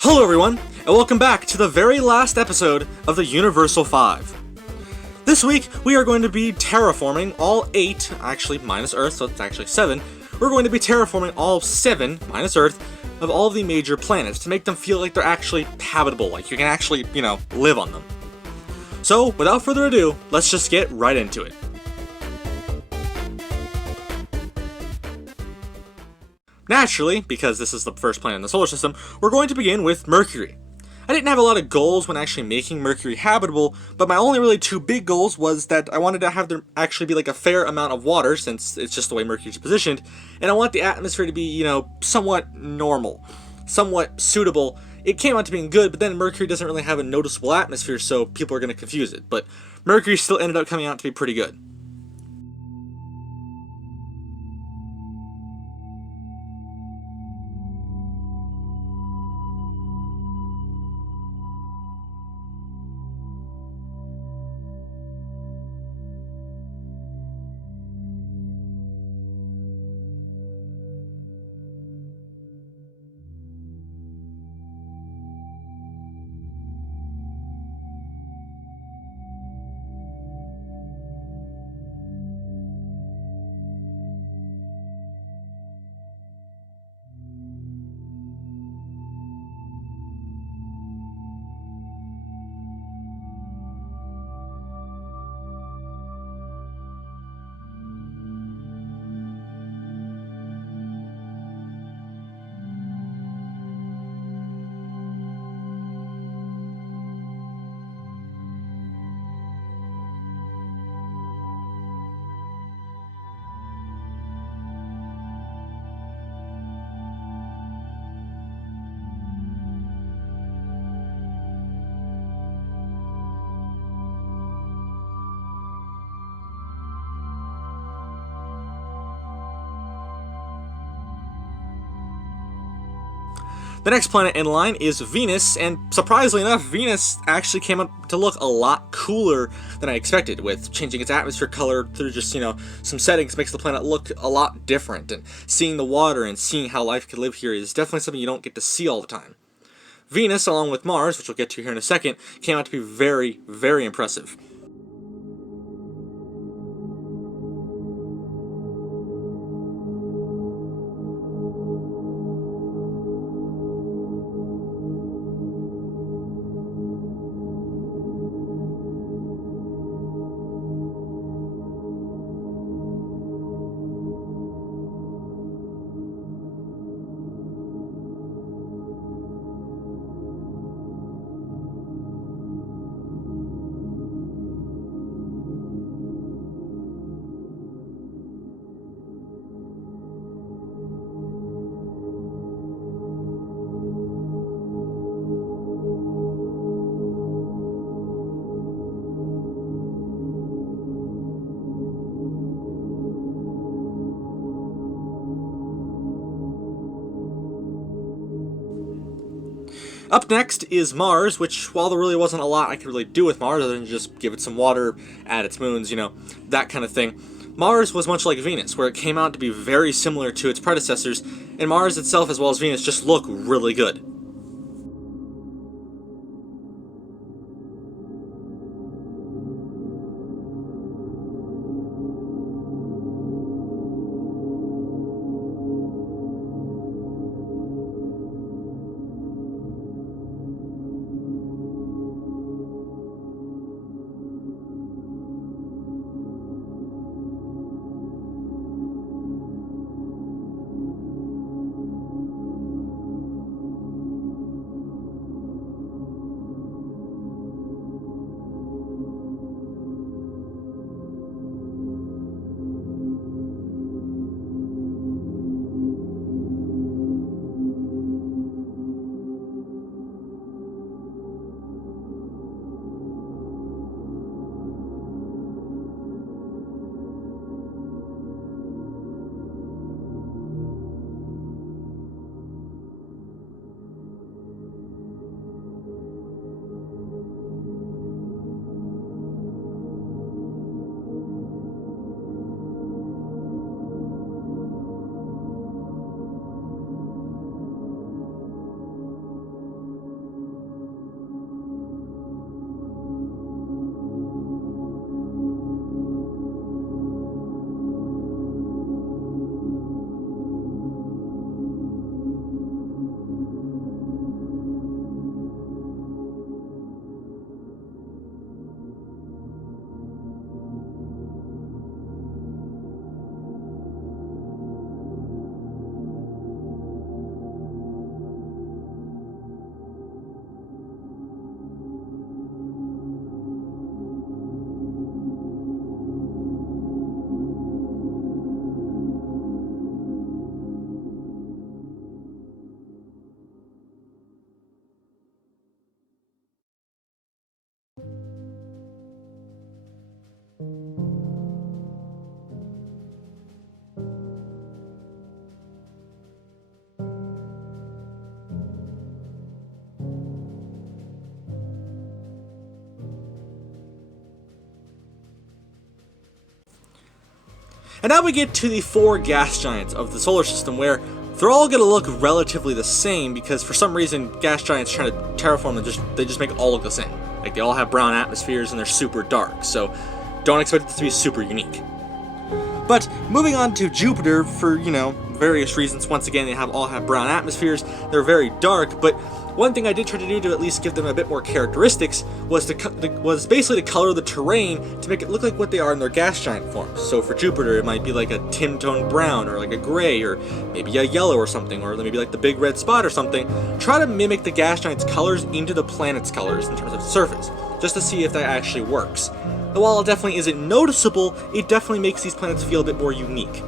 Hello everyone, and welcome back to the very last episode of the Universal 5. This week, we are going to be terraforming all 8, actually minus Earth, so it's actually 7, we're going to be terraforming all 7, minus Earth, of all of the major planets to make them feel like they're actually habitable, like you can actually, live on them. So, without further ado, let's just get right into it. Naturally, because this is the first planet in the solar system, we're going to begin with Mercury. I didn't have a lot of goals when actually making Mercury habitable, but my only really 2 big goals was that I wanted to have there actually be like a fair amount of water, since it's just the way Mercury's positioned, and I want the atmosphere to be, somewhat normal, somewhat suitable. It came out to being good, but then Mercury doesn't really have a noticeable atmosphere, so people are going to confuse it, but Mercury still ended up coming out to be pretty good. The next planet in line is Venus, and surprisingly enough, Venus actually came up to look a lot cooler than I expected, with changing its atmosphere color through just, some settings makes the planet look a lot different, and seeing the water and seeing how life could live here is definitely something you don't get to see all the time. Venus, along with Mars, which we'll get to here in a second, came out to be very, very impressive. Up next is Mars, which, while there really wasn't a lot I could really do with Mars other than just give it some water, add its moons, that kind of thing, Mars was much like Venus, where it came out to be very similar to its predecessors, and Mars itself as well as Venus just look really good. And now we get to the 4 gas giants of the solar system, where they're all going to look relatively the same because for some reason gas giants trying to terraform them, they just make all look the same. Like, they all have brown atmospheres and they're super dark, so don't expect it to be super unique. But moving on to Jupiter, for, various reasons, once again, they all have brown atmospheres, they're very dark, but one thing I did try to do to at least give them a bit more characteristics was basically to color the terrain to make it look like what they are in their gas giant forms. So for Jupiter, it might be like a tin tone brown, or like a gray, or maybe a yellow or something, or maybe like the big red spot or something. Try to mimic the gas giant's colors into the planet's colors in terms of surface, just to see if that actually works. And while it definitely isn't noticeable, it definitely makes these planets feel a bit more unique.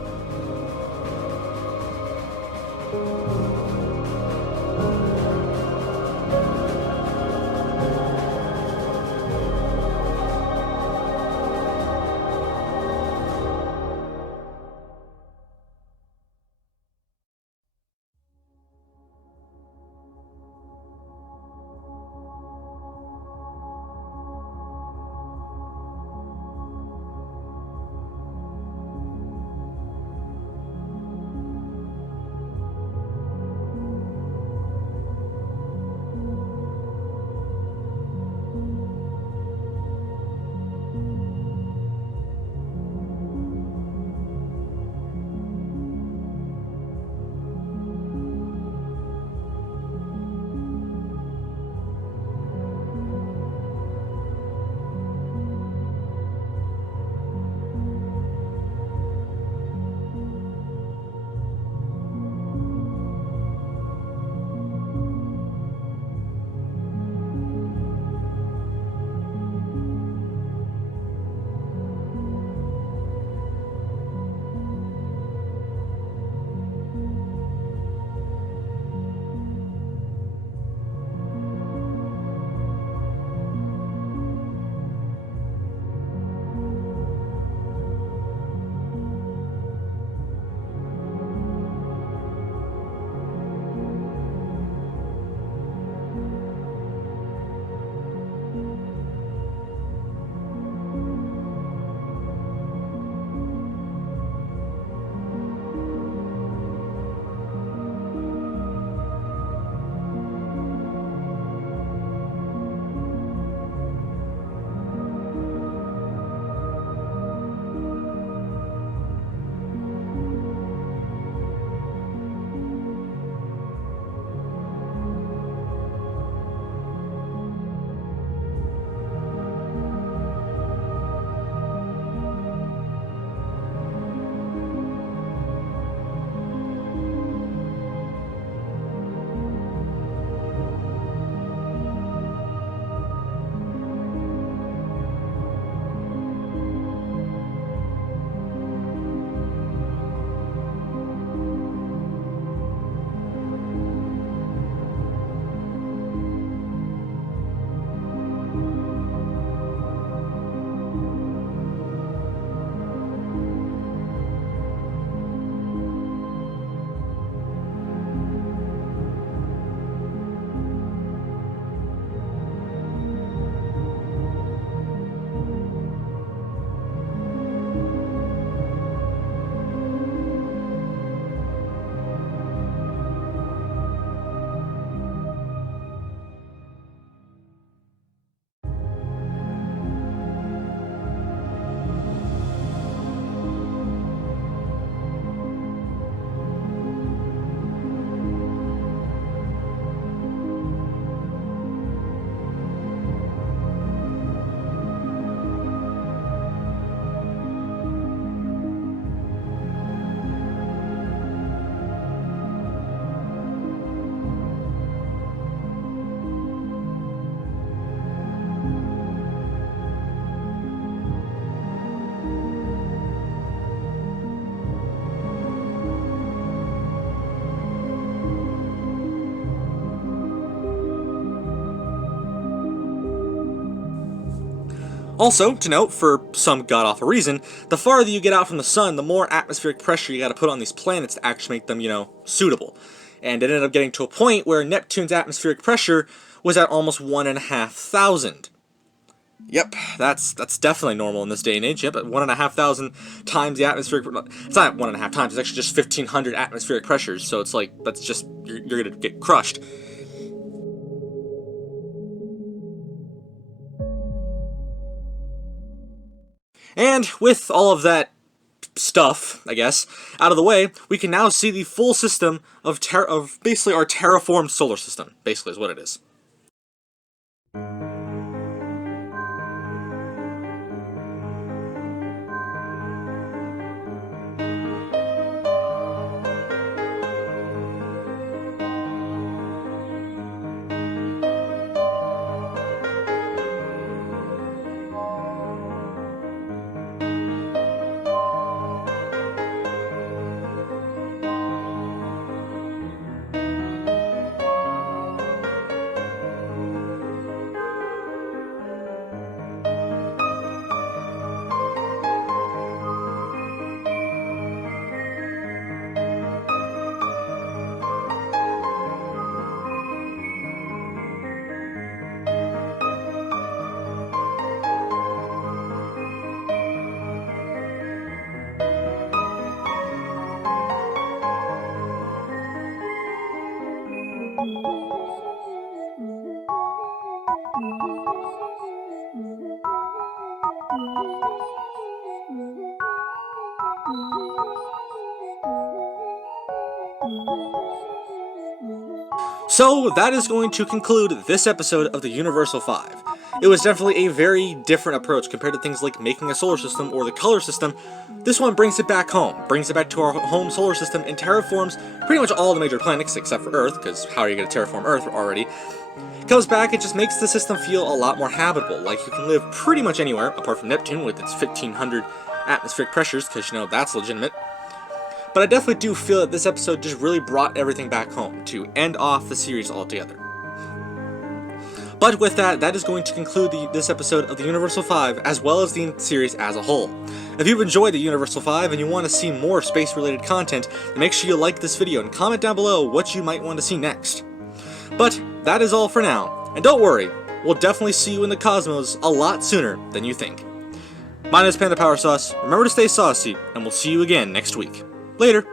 Also, to note, for some god-awful reason, the farther you get out from the sun, the more atmospheric pressure you gotta put on these planets to actually make them, suitable. And it ended up getting to a point where Neptune's atmospheric pressure was at almost 1,500. Yep, that's definitely normal in this day and age. Yep, at 1,500 times the atmospheric. It's not 1.5 times. It's actually just 1,500 atmospheric pressures. So it's like that's just you're gonna get crushed. And with all of that stuff, I guess, out of the way, we can now see the full system of basically our terraformed solar system. Basically, is what it is. So that is going to conclude this episode of the Universal 5. It was definitely a very different approach compared to things like making a solar system or the color system. This one brings it back home, brings it back to our home solar system, and terraforms pretty much all the major planets except for Earth, because how are you going to terraform Earth already? Comes back, it just makes the system feel a lot more habitable, like you can live pretty much anywhere, apart from Neptune with its 1,500 atmospheric pressures, because you know that's legitimate. But I definitely do feel that this episode just really brought everything back home to end off the series altogether. But with that, that is going to conclude this episode of the Universal 5, as well as the series as a whole. If you've enjoyed the Universal 5 and you want to see more space-related content, then make sure you like this video and comment down below what you might want to see next. But that is all for now, and don't worry, we'll definitely see you in the cosmos a lot sooner than you think. My name is PandaPowerSauce, remember to stay saucy, and we'll see you again next week. Later!